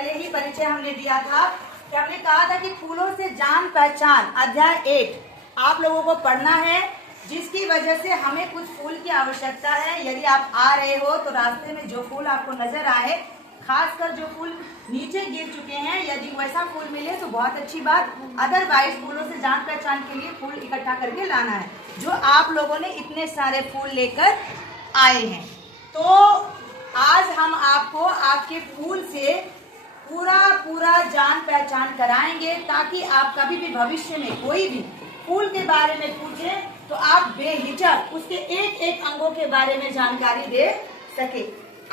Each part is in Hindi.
पहले ही परिचय हमने दिया था कि हमने कहा था कि फूलों से जान पहचान अध्याय 8 आप लोगों को पढ़ना है, जिसकी वजह से हमें कुछ फूल की आवश्यकता है। यदि आप आ रहे हो तो रास्ते में जो फूल आपको नजर आए, खासकर जो फूल नीचे गिर चुके हैं, यदि वैसा फूल मिले तो बहुत अच्छी बात, अदरवाइज फूलों से जान पहचान के लिए फूल इकट्ठा करके लाना है, जो आप लोगों ने इतने सारे फूल लेकर आए हैं। तो आज हम आपको आपके फूल से पूरा जान पहचान कराएंगे, ताकि आप कभी भी भविष्य में कोई भी फूल के बारे में पूछे तो आप बेहिचक उसके एक एक अंगों के बारे में जानकारी दे सके।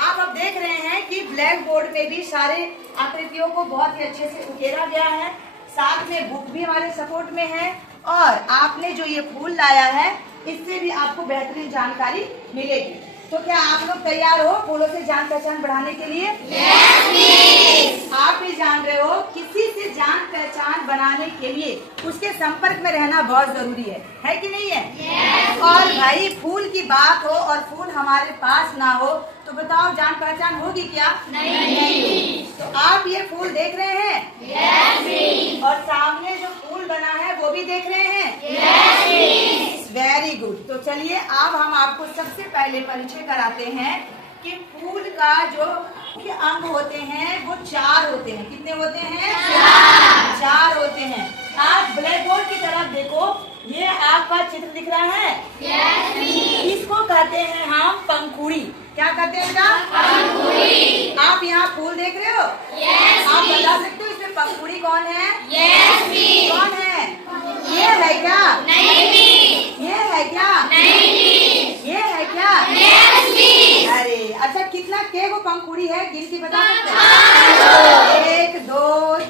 आप अब देख रहे हैं कि ब्लैक बोर्ड में भी सारे आकृतियों को बहुत ही अच्छे से उकेरा गया है, साथ में बुक भी हमारे सपोर्ट में है, और आपने जो ये फूल लाया है इससे भी आपको बेहतरीन जानकारी मिलेगी। तो क्या आप लोग तैयार हो फूलों से जान पहचान बढ़ाने के लिए? yes, आप भी जान रहे हो किसी से जान पहचान बनाने के लिए उसके संपर्क में रहना बहुत जरूरी है कि नहीं है? yes, और भाई फूल की बात हो और फूल हमारे पास ना हो तो बताओ जान पहचान होगी क्या? नहीं। तो आप ये फूल देख रहे हैं? yes, और सामने जो फूल बना है वो भी देख रहे हैं? yes, very good. तो चलिए अब हम आपको सबसे पहले परिचय कराते हैं कि फूल का जो मुख्य अंग होते हैं वो 4 होते हैं। कितने होते हैं? 4 होते हैं। आप ब्लैक बोर्ड की तरफ देखो, ये आपका चित्र दिख रहा है? इसको कहते हैं हम पंखुड़ी। क्या कहते हैं बेटा? पंखुड़ी। आप यहाँ फूल देख रहे हो? आप बता सकते हो इसमें पंखुड़ी कौन है? कौन है? ये है क्या? ये है क्या? ये है क्या? अरे अच्छा, कितना के वो पंखुड़ी है गिनती बता सकते हैं? 1 2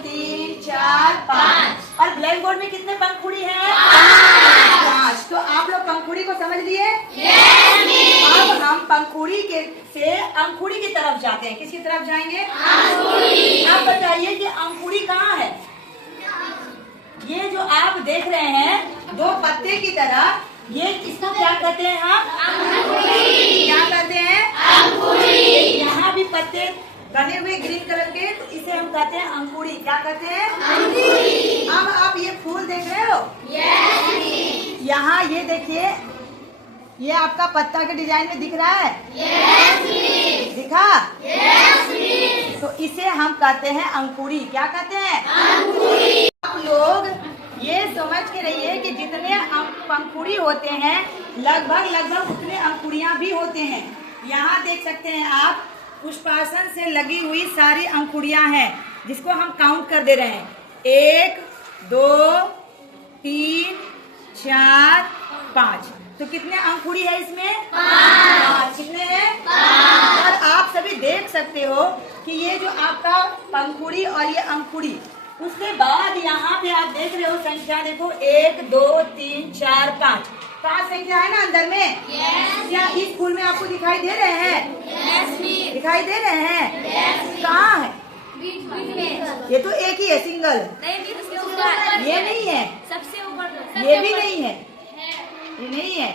3 4 5। और ब्लैक बोर्ड में कितने पंखुड़ी है? 5। तो आप लोग पंखुड़ी को समझ लिए? अब हम पंखुड़ी के से अंकुड़ी की तरफ जाते हैं। किसकी तरफ जाएंगे? आप बताइए कि अंकुड़ी कहाँ है? ये जो आप देख रहे हैं 2 पत्ते की तरह, ये इसको क्या कहते हैं हम? अंकुड़ी। क्या कहते हैं? अंकुड़ी। यहाँ भी पत्ते बने हुए ग्रीन कलर के, तो इसे हम कहते हैं अंकुड़ी। क्या कहते हैं? अंकुड़ी। अब आप ये फूल देख रहे हो? यहाँ ये देखिए, ये आपका पत्ता के डिजाइन में दिख रहा है? दिखा? तो इसे हम कहते हैं अंकुड़ी। क्या कहते हैं? अंकुड़ी। आप लोग ये समझ के रहिए कि जितने पंखुड़ी होते हैं लगभग उतने अंकुड़ियां भी होते हैं। यहाँ देख सकते हैं आप, पुष्पासन से लगी हुई सारी अंकुड़ियां हैं, जिसको हम काउंट कर दे रहे हैं। 1 2 3 4 5। तो कितने अंकुड़ी है इसमें? 5। कितने हैं? 5। और आप सभी देख सकते हो कि ये जो आपका पंखुड़ी और ये अंकुड़ी, उसके बाद यहाँ पे आप देख रहे हो संख्या, देखो 1 2 3 4 5 संख्या है ना अंदर में? क्या इस फूल में आपको दिखाई दे रहे हैं? दिखाई दे रहे हैं? कहाँ है? ये तो एक ही है, सिंगल। ये नहीं है, सबसे ऊपर। ये भी नहीं है, ये नहीं है।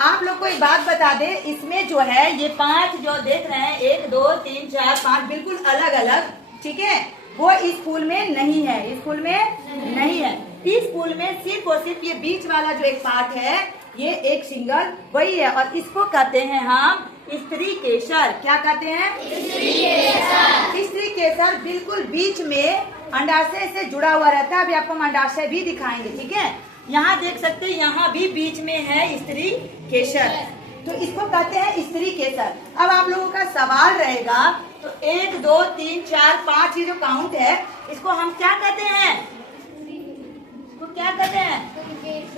आप लोग को एक बात बता दे, इसमें जो है ये 5 जो देख रहे हैं, 1 2 3 4 5 बिल्कुल अलग अलग, ठीक है? वो इस फूल में नहीं है, इस फूल में नहीं है। इस फूल में सिर्फ और सिर्फ ये बीच वाला जो एक पार्ट है, ये एक सिंगल वही है, और इसको कहते हैं हम स्त्री केसर। क्या कहते हैं? स्त्री केसर। स्त्री केसर बिल्कुल बीच में अंडाशय से जुड़ा हुआ रहता है। अभी आपको हम अंडाशय भी दिखाएंगे, ठीक है? यहाँ देख सकते हैं, यहाँ भी बीच में है स्त्री केसर, तो इसको कहते हैं स्त्री केसर। अब आप लोगों का सवाल रहेगा, तो 1 2 3 4 5 ये जो काउंट है, इसको हम क्या कहते हैं? तो क्या कहते हैं?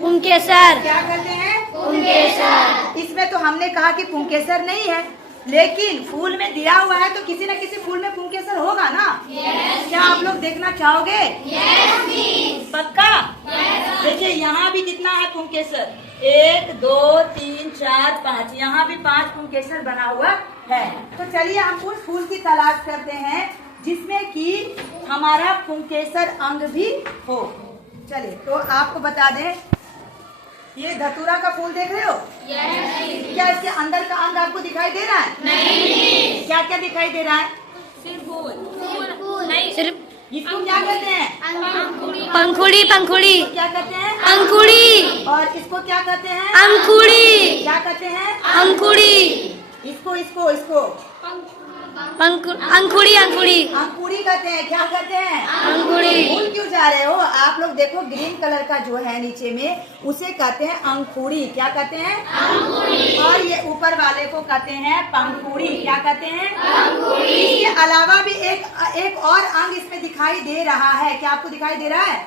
पुंकेसर। क्या कहते हैं? पुंकेसर। इसमें तो हमने कहा कि पुंकेसर नहीं है, लेकिन फूल में दिया हुआ है तो किसी न किसी फूल में पुंकेसर होगा ना? क्या आप लोग देखना चाहोगे? पक्का? देखिए यहाँ भी कितना है पुंकेसर, 1 2 3 4 5, यहाँ भी 5 पुंकेसर बना हुआ है। तो चलिए हम उस फूल की तलाश करते हैं जिसमें कि हमारा पुंकेसर अंग भी हो। चलिए तो आपको बता दें, ये धतूरा का फूल देख रहे हो? क्या इसके अंदर का अंग आपको दिखाई दे रहा है? नहीं। क्या क्या दिखाई दे रहा है? सिर्फ फूल नहीं, सिर्फ इसको क्या कहते हैं? पंखुड़ी। पंखुड़ी क्या कहते हैं? अंकुड़ी। और इसको क्या कहते हैं? अंकुड़ी। क्या कहते हैं? अंकुड़ी। इसको इसको इसको अंकुड़ी। अंकुड़ी। अंकुरी कहते हैं। क्या कहते हैं? अंकुड़ी। भूल क्यों जा रहे हो आप लोग? देखो ग्रीन कलर का जो है नीचे में, उसे कहते हैं अंकुड़ी। क्या कहते हैं? अंकुड़ी। और ये ऊपर वाले को कहते हैं पंखुड़ी। क्या कहते हैं? अंकुड़ी। इसके अलावा भी एक और अंग इसमें दिखाई दे रहा है। क्या आपको दिखाई दे रहा है?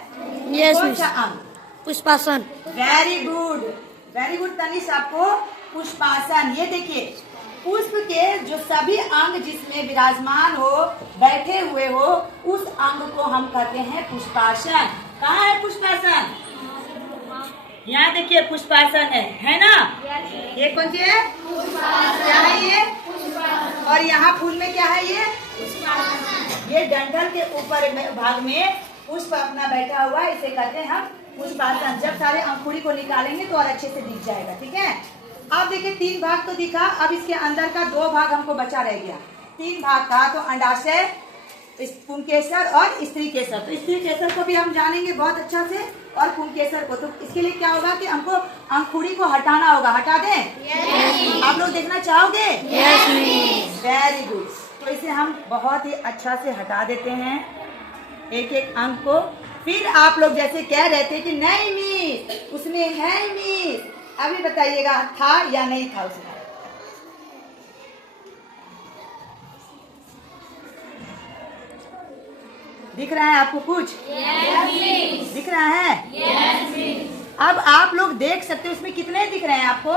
यस कौन मिस। सा अंग? पुष्पासन। Very good, very good Tanish. आपको पुष्पासन, ये देखिए पुष्प के जो सभी अंग जिसमें विराजमान हो, बैठे हुए हो, उस अंग को हम कहते हैं पुष्पासन। कहाँ है पुष्पासन? यहाँ देखिए पुष्पासन है ना? ये कौन सी है? क्या है ये? और यहाँ फूल में क्या है ये? ये डंठल के ऊपर भाग में पुष्प अपना बैठा हुआ है, इसे कहते हैं हम पुष्पासन। जब सारे अंकुरी को निकालेंगे तो और अच्छे से दिख जाएगा। ठीक है, अब देखिए 3 भाग तो दिखा, अब इसके अंदर का 2 भाग हमको बचा रह गया। 3 भाग था तो अंडाशय, पुंकेसर और स्त्री केसर। तो स्त्री केसर को भी हम जानेंगे बहुत अच्छा से, और पुंकेसर को। तो इसके लिए क्या होगा कि हमको अंकुरी को हटाना होगा। हटा दें? आप लोग देखना चाहोगे? Very good. तो इसे हम बहुत ही अच्छा से हटा देते हैं, एक एक अंग को। फिर आप लोग जैसे कह रहे थे कि नहीं मिस उसमें है मिस, अभी बताइएगा था या नहीं था उसमें? दिख रहा है आपको कुछ? दिख रहा है? अब आप लोग देख सकते हो, इसमें कितने दिख रहे हैं आपको?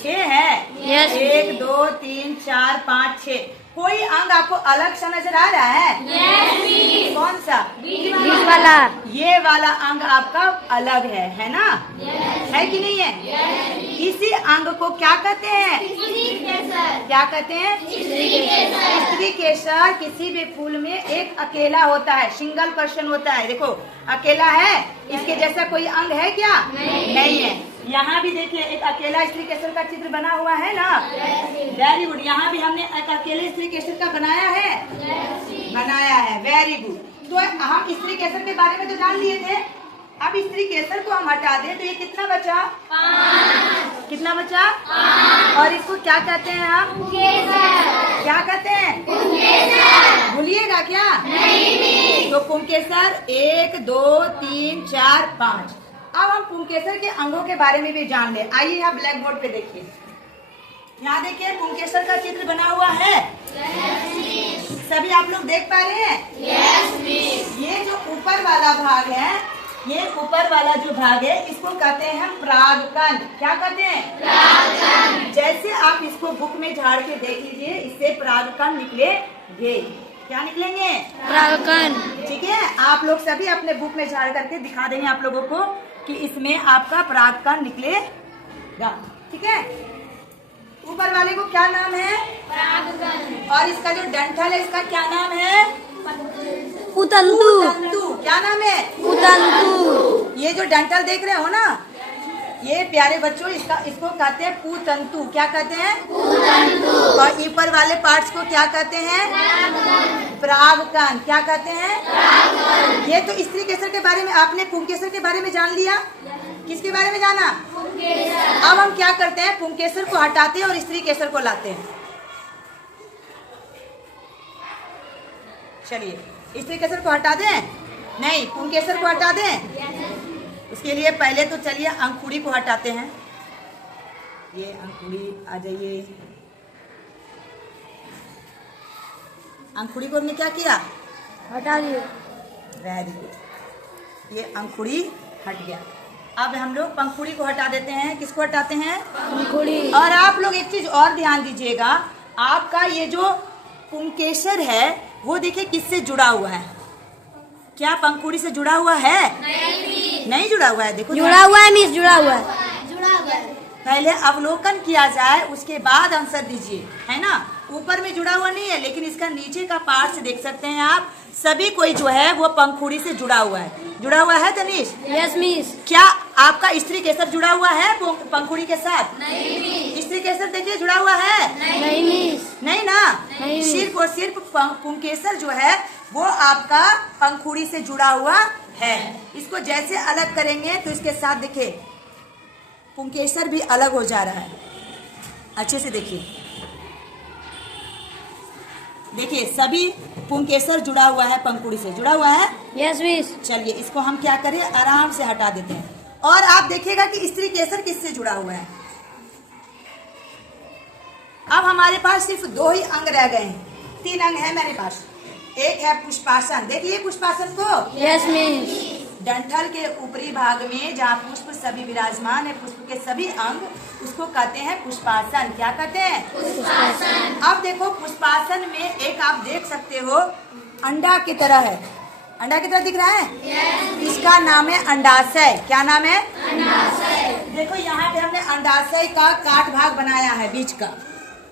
6 है। Yes. 1 2 3 4 5 6। कोई अंग आपको अलग सा नजर आ रहा है? कौन सा? बीच वाला। ये वाला अंग आपका अलग है ना? है कि नहीं है? इसी अंग को क्या कहते हैं? क्या कहते हैं? स्त्री केसर। किसी भी फूल में एक अकेला होता है, सिंगल पर्सन होता है। देखो अकेला है, इसके जैसा कोई अंग है क्या? नहीं है। यहाँ भी देखिए एक अकेला स्त्री केसर का चित्र बना हुआ है ना? Very good. यहाँ भी हमने एक अकेले स्त्री केसर का बनाया है? बनाया है। Very good. तो हम स्त्री केसर के बारे में तो जान लिए थे। अब स्त्री केसर को हम हटा दें तो ये कितना बचा? 5। कितना बचा? 5। और इसको क्या कहते हैं हम? क्या कहते हैं? भूलिएगा क्या? नहीं। तो पुंकेसर 1 2 3 4 5। अब हम पुंकेसर के अंगों के बारे में भी जान ले। आइए यहाँ ब्लैक बोर्ड पे देखिए। यहाँ देखिए पुंकेसर का चित्र बना हुआ है। सभी आप लोग देख पा रहे हैं? ये जो ऊपर वाला भाग है, ये ऊपर वाला जो भाग है, इसको कहते हैं हम परागकण। क्या कहते हैं? परागकण। जैसे आप इसको बुक में झाड़ के देख लीजिए, इससे परागकण निकलेंगे। क्या निकलेंगे? परागकण। ठीक है, आप लोग सभी अपने बुक में झाड़ करके दिखा देंगे आप लोगों को कि इसमें आपका परागकण निकलेगा। ठीक है, ऊपर वाले को क्या नाम है? परागकण। और इसका जो डंठल है, इसका क्या नाम है? पुतंतु। क्या नाम है? पुतंतु। ये जो डंठल देख रहे हो ना, ये प्यारे बच्चों, इसको कहते हैं पुतंतु। क्या कहते हैं? पुतंतु। और ऊपर वाले पार्ट्स को क्या कहते हैं? परागकण। क्या कहते हैं? ये तो स्त्री केसर के बारे में, आपने पुंकेसर के बारे में जान लिया। किसके बारे में जाना? अब हम क्या करते हैं? पुंकेसर को हटाते हैं और स्त्री केसर को लाते हैं। चलिए, स्त्री केसर को हटा दें? नहीं, पुंकेसर को हटा दें? उसके लिए पहले तो चलिए अंकुड़ी को हटाते हैं। ये अंकुड़ी आ जाइए। अंकुड़ी को हमने क्या किया? हटा दिए। Very good. ये अंकुड़ी हट गया। अब हम लोग पंखुड़ी को हटा देते हैं। किसको हटाते हैं? पंखुड़ी। और आप लोग एक चीज और ध्यान दीजिएगा, आपका ये जो पुंकेसर है वो देखिए किससे जुड़ा हुआ है? क्या पंखुड़ी से जुड़ा हुआ है? नहीं जुड़ा हुआ है। देखो जुड़ा हुआ है मिस, जुड़ा हुआ है। पहले अवलोकन किया जाए, उसके बाद आंसर दीजिए, है ना? ऊपर में जुड़ा हुआ नहीं है, लेकिन इसका नीचे का पार्ट से देख सकते हैं आप, सभी कोई जो है वो पंखुड़ी से जुड़ा हुआ है। जुड़ा हुआ है तनीष? Yes miss. क्या आपका स्त्री केसर जुड़ा हुआ है पंखुड़ी के साथ? नहीं। स्त्री केसर देखिए जुड़ा हुआ है? नहीं। नहीं ना? नहीं। सिर्फ और सिर्फ पुंकेसर जो है वो आपका पंखुड़ी से जुड़ा हुआ है। इसको जैसे अलग करेंगे तो इसके साथ देखिए पुंकेसर भी अलग हो जा रहा है। अच्छे से देखिए, देखिए सभी पुंकेसर जुड़ा हुआ है, पंखुड़ी से जुड़ा हुआ है। Yes miss. चलिए इसको हम क्या करें, आराम से हटा देते हैं। और आप देखिएगा कि स्त्री केसर किससे जुड़ा हुआ है। अब हमारे पास सिर्फ 2 ही अंग रह गए हैं, 3 अंग है मेरे पास। एक है पुष्पासन, देखिए पुष्पासन को। Yes miss. डंठल के ऊपरी भाग में जहाँ पुष्प सभी विराजमान है, पुष्प के सभी अंग, उसको कहते हैं पुष्पासन। क्या कहते हैं? पुष्पासन। अब देखो पुष्पासन में एक आप देख सकते हो अंडा की तरह है, अंडा की तरह दिख रहा है। yes. इसका नाम है अंडाशय। क्या नाम है? अंडाशय। देखो यहाँ पे हमने अंडाशय का काट भाग बनाया है बीच का,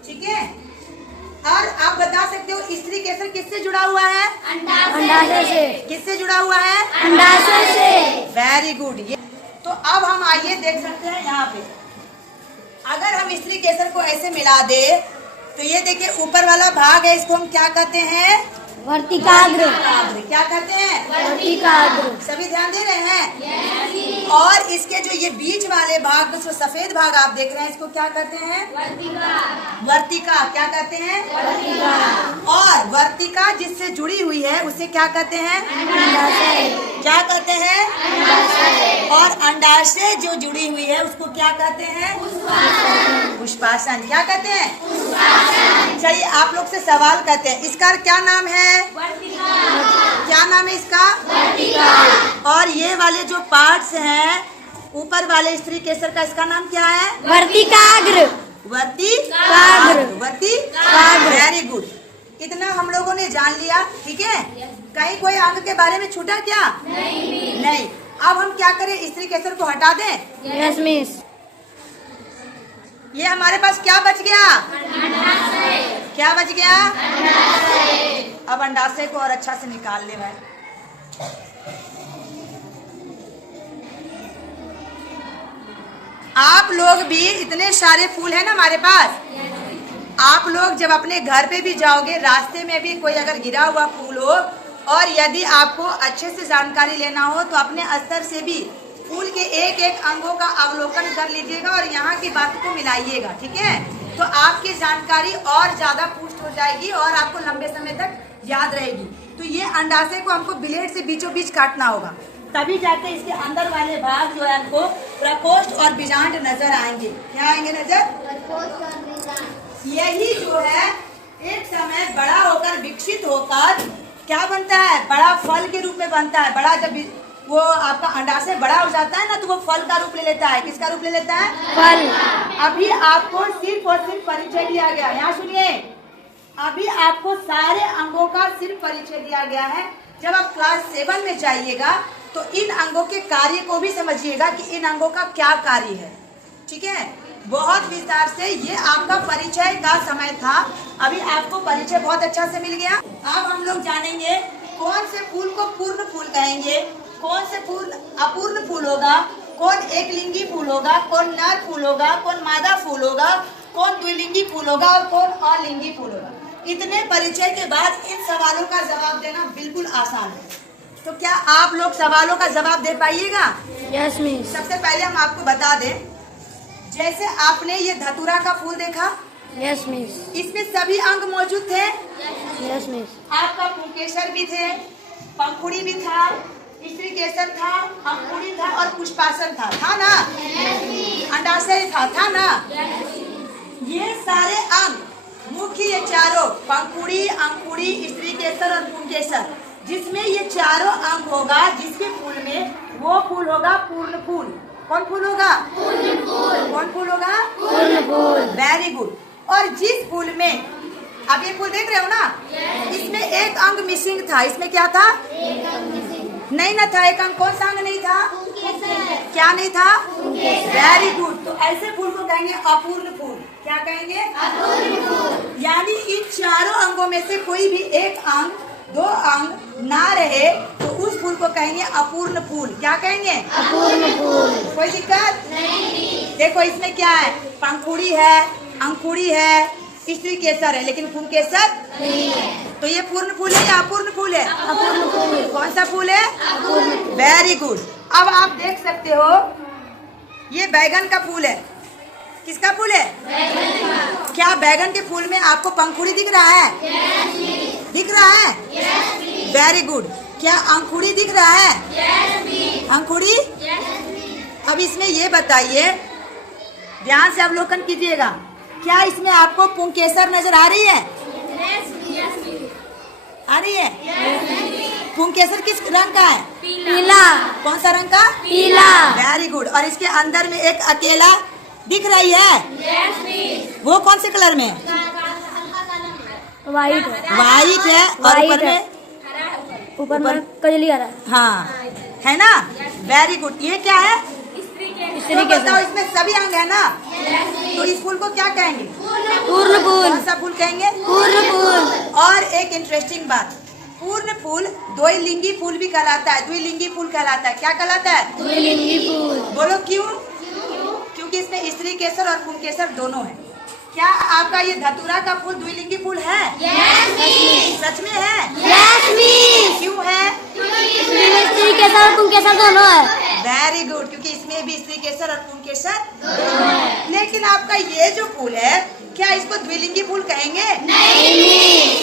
ठीक है। और आप बता सकते हो स्त्री केसर किससे जुड़ा हुआ है? अंडाशय से। किससे जुड़ा हुआ है? अंडाशय से। Very good. ये तो अब हम आइए देख सकते हैं यहाँ पे, अगर हम स्त्री केसर को ऐसे मिला दे तो ये देखिए ऊपर वाला भाग है, इसको हम क्या कहते हैं? वर्तिकाग्र। क्या कहते हैं? वर्तिकाग्र। सभी ध्यान दे रहे हैं? yes. और इसके जो ये बीच वाले भाग, जो सफेद भाग आप देख रहे हैं, इसको क्या कहते हैं? वर्तिका। वर्तिका। क्या कहते हैं? वर्तिका। और वर्तिका जिससे जुड़ी हुई है उसे क्या कहते हैं? अंडाशय। क्या कहते हैं? अंडाशय। और अंडाशय जो जुड़ी हुई है उसको क्या कहते हैं? पुष्पासन। क्या कहते हैं? पुष्पासन। चलिए आप लोग से सवाल करते हैं, इसका क्या नाम है? वर्तिका। क्या नाम है इसका? वर्तिका। और ये वाले जो पार्ट्स हैं ऊपर वाले स्त्री केसर का, इसका नाम क्या है? वर्तिकाग्र। वर्तिकाग्र। वर्तिकाग्र। Very good. इतना हम लोगों ने जान लिया, ठीक है। कहीं कोई अंग के बारे में छूटा क्या? नहीं। अब हम क्या करें, स्त्री केसर को हटा दें? Yes miss. ये हमारे पास क्या बच गया? अंडाशय। क्या बच गया? अंडाशय। अब अंडाशय को और अच्छा से निकाल ले भाई। आप लोग भी इतने सारे फूल हैं ना हमारे पास, आप लोग जब अपने घर पे भी जाओगे, रास्ते में भी कोई अगर गिरा हुआ फूल हो, और यदि आपको अच्छे से जानकारी लेना हो तो अपने स्तर से भी फूल के एक एक अंगों का अवलोकन कर लीजिएगा और यहाँ की बात को मिलाइएगा, ठीक है। तो आपकी जानकारी और ज्यादा पुष्ट हो जाएगी और आपको लंबे समय तक याद रहेगी। तो ये अंडाशय को हमको ब्लेड से बीचों बीच काटना होगा, तभी जाके इसके अंदर वाले भाग जो है हमको प्रकोष्ठ और बीजांड नजर आएंगे। क्या आएंगे नजर? प्रकोष्ठ और बीजांड। यही जो है एक समय बड़ा होकर विकसित होकर क्या बनता है? बड़ा फल के रूप में बनता है। बड़ा जब वो आपका अंडाशय बड़ा हो जाता है ना, तो वो फल का रूप ले लेता है। किसका रूप ले लेता है? फल। अभी आपको सिर्फ और सिर्फ परिचय दिया गया, यहाँ सुनिए, अभी आपको सारे अंगों का सिर्फ परिचय दिया गया है। जब आप क्लास 7 में जाइएगा तो इन अंगों के कार्य को भी समझिएगा कि इन अंगों का क्या कार्य है, ठीक है। बहुत विस्तार से ये आपका परिचय का समय था, अभी आपको परिचय बहुत अच्छा से मिल गया। अब हम लोग जानेंगे कौन से फूल को पूर्ण फूल कहेंगे, कौन से फूल अपूर्ण फूल होगा, कौन एक लिंगी फूल होगा, कौन नर फूल होगा, कौन मादा फूल होगा, कौन द्विलिंगी फूल होगा और कौन अलिंगी फूल होगा। इतने परिचय के बाद इन सवालों का जवाब देना बिल्कुल आसान है। तो क्या आप लोग सवालों का जवाब दे पाइएगा? Yes miss. सबसे पहले हम आपको बता दें, जैसे आपने ये धतूरा का फूल देखा, यस मिस, इसमें सभी अंग मौजूद थे। Yes miss. आपका पुंकेसर भी थे, पंखुड़ी भी था, स्त्री केसर था, अंकुड़ी था और पुष्पासन था ना? अंडाशय था ना? ये सारे अंग मुख्य, ये चारों पंखुड़ी, अंकुड़ी, स्त्री केसर और पुंकेसर, जिसमें ये चारों अंग होगा, जिसके फूल में वो फूल होगा पूर्ण फूल। कौन फूल होगा? पूर्ण फूल। कौन फूल होगा? पूर्ण फूल। Very good. और जिस फूल में आप ये फूल देख रहे हो ना, इसमें एक अंग मिसिंग था। इसमें क्या था? नहीं ना था एक अंग। कौन सा अंग नहीं था? क्या नहीं था? Very good. तो ऐसे फूल को कहेंगे अपूर्ण फूल। क्या कहेंगे? अपूर्ण फूल। यानी इन चारों अंगों में से कोई भी एक अंग, दो अंग ना रहे तो उस फूल को कहेंगे अपूर्ण फूल। क्या कहेंगे? अपूर्ण फूल। कोई दिक्कत नहीं। देखो इसमें क्या है, पंखुड़ी है, अंकुड़ी है, स्त्री केसर है, लेकिन पुंकेसर नहीं है। तो ये पूर्ण फूल है या अपूर्ण फूल है? अपूर्ण फूल। कौन सा फूल है? Very good. अब आप देख सकते हो ये बैगन का फूल है। किसका फूल है? क्या बैगन के फूल में आपको पंखुड़ी दिख रहा है? दिख रहा है? Very good. क्या अंकुड़ी दिख रहा है? अंकुड़ी। अब इसमें ये बताइए, ध्यान से अवलोकन कीजिएगा, क्या इसमें आपको पुंकेसर नजर आ रही है? आ रही है? पुंकेसर किस रंग का है? पीला। कौन सा रंग का? पीला। Very good. और इसके अंदर में एक अकेला दिख रही है, वो कौन से कलर में? वाइट। वाइट है। और ऊपर में? ऊपर में कजली हरा। हाँ, है ना? Very good. ये क्या है? तो बताओ, इसमें सभी अंग है ना? तो इस फूल को क्या कहेंगे? पूर्ण फूल। कौन सा फूल कहेंगे? पूर्ण फूल। और एक इंटरेस्टिंग बात, पूर्ण फूल द्विलिंगी फूल भी कहलाता है। द्विलिंगी फूल कहलाता है। क्या कहलाता है? द्विलिंगी फूल। बोलो क्यों? क्योंकि इसमें स्त्री केसर और पुंकेसर दोनों है। क्या आपका ये धतूरा का फूल द्विलिंगी फूल है? सच में है? क्यों है? स्त्री केसर और पुंकेसर दोनों है। वेरी गुड, क्योंकि इसमें भी स्त्री केसर और पुंकेसर। लेकिन आपका ये जो फूल है, क्या इसको द्विलिंगी फूल कहेंगे?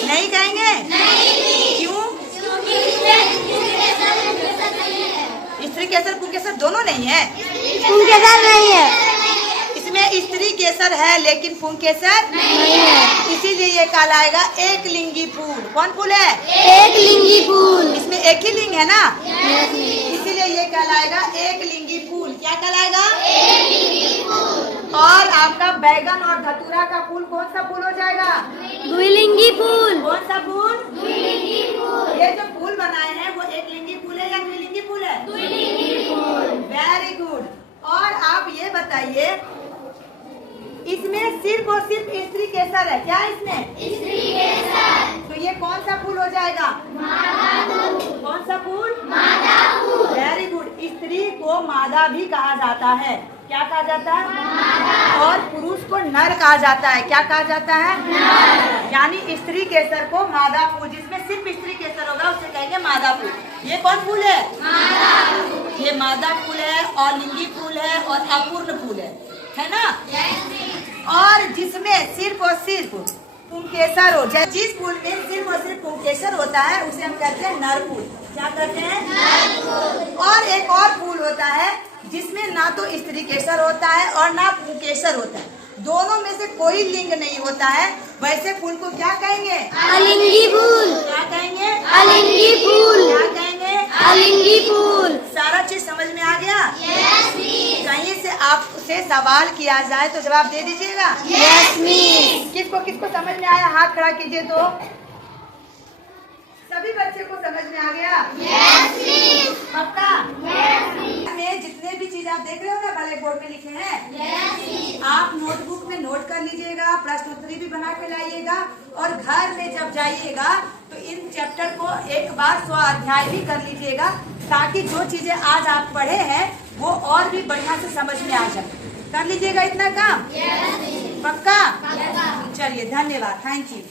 नहीं कहेंगे। क्यों? स्त्री केसर पुंकेसर दोनों नहीं है। पुंकेसर नहीं है। इसमें स्त्री केसर है लेकिन पुंकेसर नहीं है, इसीलिए ये कहलाएगा एक लिंगी फूल। कौन फूल है? एक लिंगी फूल। इसमें एक ही लिंग है ना, इसीलिए ये कहलाएगा एक लिंगी फूल। क्या कहलाएगा? एक लिंगी फूल। और आपका बैगन और धतूरा का फूल कौन सा फूल हो जाएगा? द्विलिंगी फूल। कौन सा फूल? द्विलिंगी फूल। ये जो फूल बनाए हैं वो एक लिंगी फूल है या द्विलिंगी फूल है? द्विलिंगी फूल। Very good. और आप ये बताइए, इसमें सिर्फ और सिर्फ स्त्री केसर है। क्या इसमें? स्त्री केसर। तो ये कौन सा फूल हो जाएगा? मादा फूल। कौन सा फूल? मादा फूल। Very good. स्त्री को मादा भी कहा जाता है। क्या कहा जाता है? मादा। और पुरुष को नर कहा जाता है। क्या कहा जाता है? नर। यानी स्त्री केसर को मादा फूल, जिसमें सिर्फ स्त्री केसर होगा उसे कहेंगे मादा फूल। ये कौन फूल है? मादा फूल। ये मादा फूल है और लिंगी फूल है और अपूर्ण फूल है ना? और जिसमें सिर्फ और सिर्फ पुंकेसर हो, जिस फूल में सिर्फ और सिर्फ पुंकेसर होता है उसे हम कहते हैं नर फूल। क्या कहते हैं? नर फूल। और एक और फूल होता है जिसमें ना तो स्त्री केसर होता है और ना पुंकेसर होता है, दोनों में से कोई लिंग नहीं होता है, वैसे फूल को क्या कहेंगे? अलिंगी फूल। क्या कहेंगे? अलिंगी फूल। क्या कहेंगे? अलिंगी फूल। सारा चीज समझ में आ गया? कहीं से आपसे सवाल किया जाए तो जवाब दे दीजिएगा। किसको किसको समझ में आया? हाथ खड़ा कीजिए। तो सभी बच्चे को समझ में आ गया? पक्का? में जितने भी चीज आप देख रहे हो ना ब्लैक बोर्ड में लिखे हैं, आप नोटबुक में नोट कर लीजिएगा, प्रश्नोत्तरी भी बना के लाइएगा, और घर में जब जाइएगा तो इन चैप्टर को एक बार स्वाध्याय भी कर लीजिएगा, ताकि जो चीजें आज आप पढ़े हैं वो और भी बढ़िया से समझ में आ जाए। कर लीजिएगा इतना काम? पक्का? चलिए, धन्यवाद, थैंक यू।